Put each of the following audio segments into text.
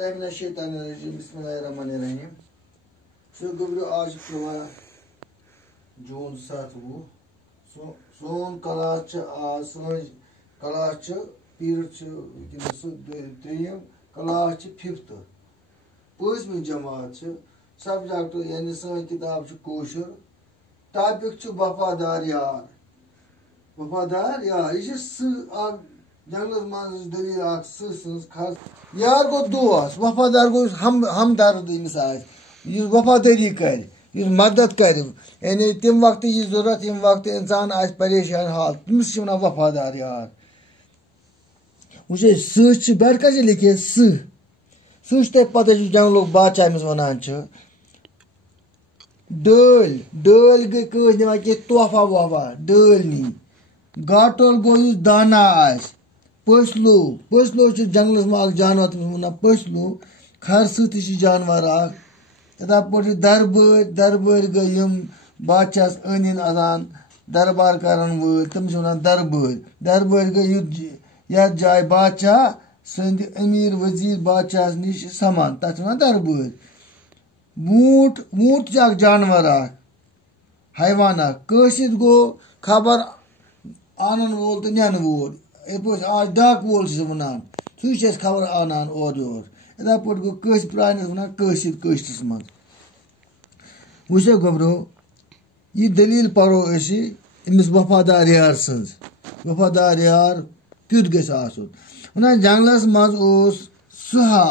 बिस्मिल्लाहिर्रहमानिर्रहीम गोब्रो आज जून 7 सोन क्लास आज क्लास पीरियड त्रीम क्लास 5th पँचमी जमात सब्जेक्ट यानी सन किताब कोशर टॉपिक वफादार यार यह जंगल मज दलील खास यार गो दोस्त वफादार गो हमदर्द वफादारी कर मदद कर यानी तम वक्त यह जरूरत यम वक्त इंसान आ परेशान हाल तमिस वफादार यार वो सह लिखे सह ते पता जंगल बादशाह अमिस वन डल गई कस दिवान कह तोहफा वोहफा डल नी गाटल गो दाना पसलो जंगल में जानवर वन पसलो खरस जानवर इथा पे दरबार गई बादशाह अन अदान दरबार करन वल तमिस वन दरबार गई यथ जाए बादशाह सद अमीर वजीर बादशाह नश समान तथ वन दरबार मूट जानवर हैवान कसित गो खबर आनन वोल तो नीन वोल ये आज डाक वोल वन सह खबर आनान और योर इथा पे गो कस प्रानिस वन कसित कश्तस मज वो गोब्रो यह दलील पढ़ो अमिस वफादार यार सज वफादार यार क्युत वन जंगलस मज सहा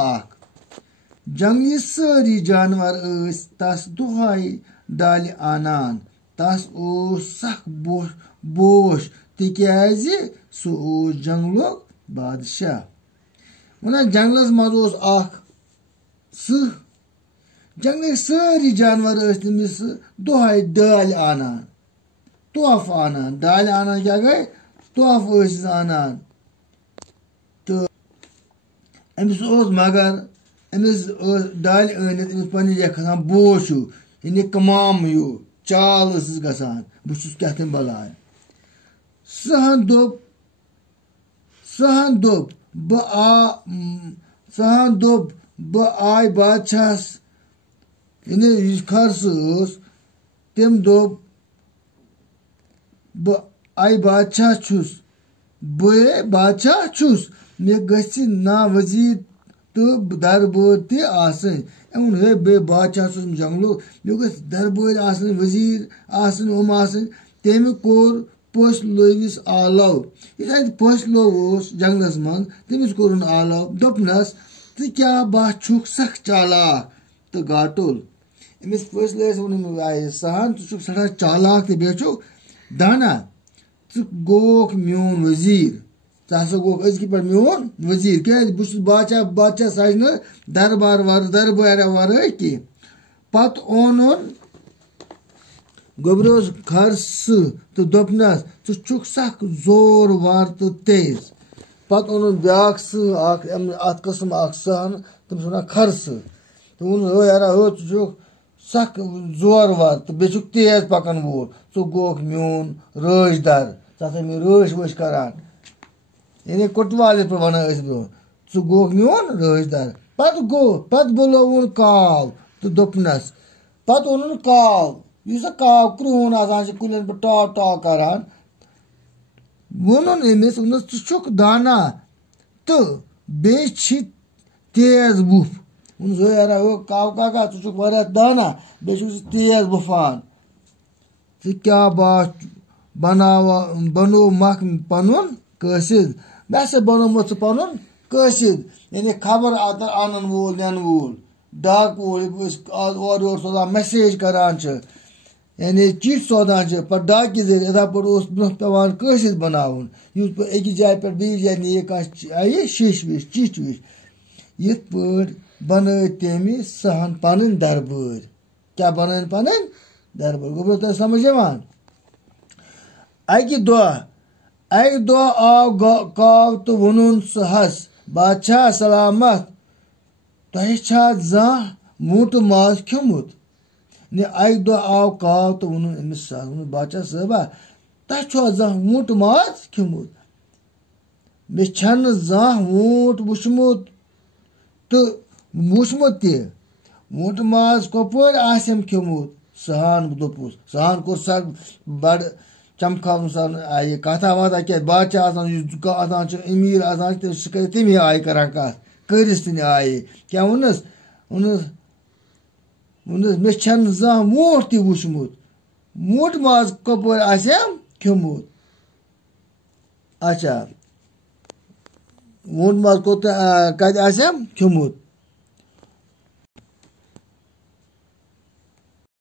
जंगली सारी जानवर तस दुहाई डाल आनान तस सख बोश तिक्याज सह जंगल बादशाह वन जंगलस मज सह जंगल सारी जानवर तमिस दुहाई डाल आनान तोहफ आनान डाल आनान क्या गई तोहफ आनान तो अमिस मगर अमिस डाल अनित अमिस पे खसान बोश यानी कमाम चाल गसान बहुत क्या तम बलाय सहन दोप ब आय बादशाह यानी खरस तम दोप ब आय बादशाह छुस बे बादशाह छुस मे गछि ना वजीर तो दरबार तन हे बे बादशाह जंगलो मे ग दरबार वजीर तम कोर पस लोविस आलव ये पस लोव जंगलस मन तमिस कोर आलव दोपनस तो क्या बात छुक सख चालाक तो गाटुल अमिस पस लोव आय सहन तुक सड़ा चालाक तो बे दाना गोख म्योन वजीर सा गोख अजक पे मोन वजीर क्या बादशाह सज दरबार वर कह पत ओन गोब्रोस खरस तो दोपनस षुक सख जोर वार तो तेज पत ओन ब्या अत कस्म सहन तमिस वन खरस तो वो यार षुक सख जोर वार तो बे तेज पकन वोल गोख म्योन राज दर मे राश वश करान यानी कोतवाल पे वन गोख मोन राजदार पत बुलोवन काव तो दोपनस पत ओन काव काव क्रोन कुलन पे टा करान वोन अमिस षुक दाना तो बे तेज बुफ यार काव काका षुक दाना बे तेज बुफान क्या बात बनो मख पन कसिद मे सा बनोमुत पन कसिद यानी खबर आनन वोल नीन वोल डाक वोल और सोदान मैसेज करान यानी चिट सोदान पे डाकि जरिए इथा पे ब्रोह पेवान कसिद बनावन अकिस जाय पे बीस जाय नी कह शिश विश चिट विश यथ पे बन तम सहन पन दरबार क्या बन पन दरबार गोब्रो तुम समझ अकि दह आव काव तो वनुन सहस बादशाह सलामत तुह जह मोट माज खियोमुत ने अक दह आव काव तो वनुन अमिस बादशाह साहबा तुह जह मोट माज खियोमुत मे जह वोट वुचमुत तो वुचमुत तह मोट माज कपर आसम खेमुत सहन दोपुस सहन कोर सा बड़ चमकावन सन आय कथा वथा क्या बादशाह आसान अमीर आसान तमी आय कर करिस तन आय क्या वनस वनस वनस मे जह मोट तह वुचमुत मोट माज कपर आसम खेमुत अच्छा मोट माज कत आसम खेमुत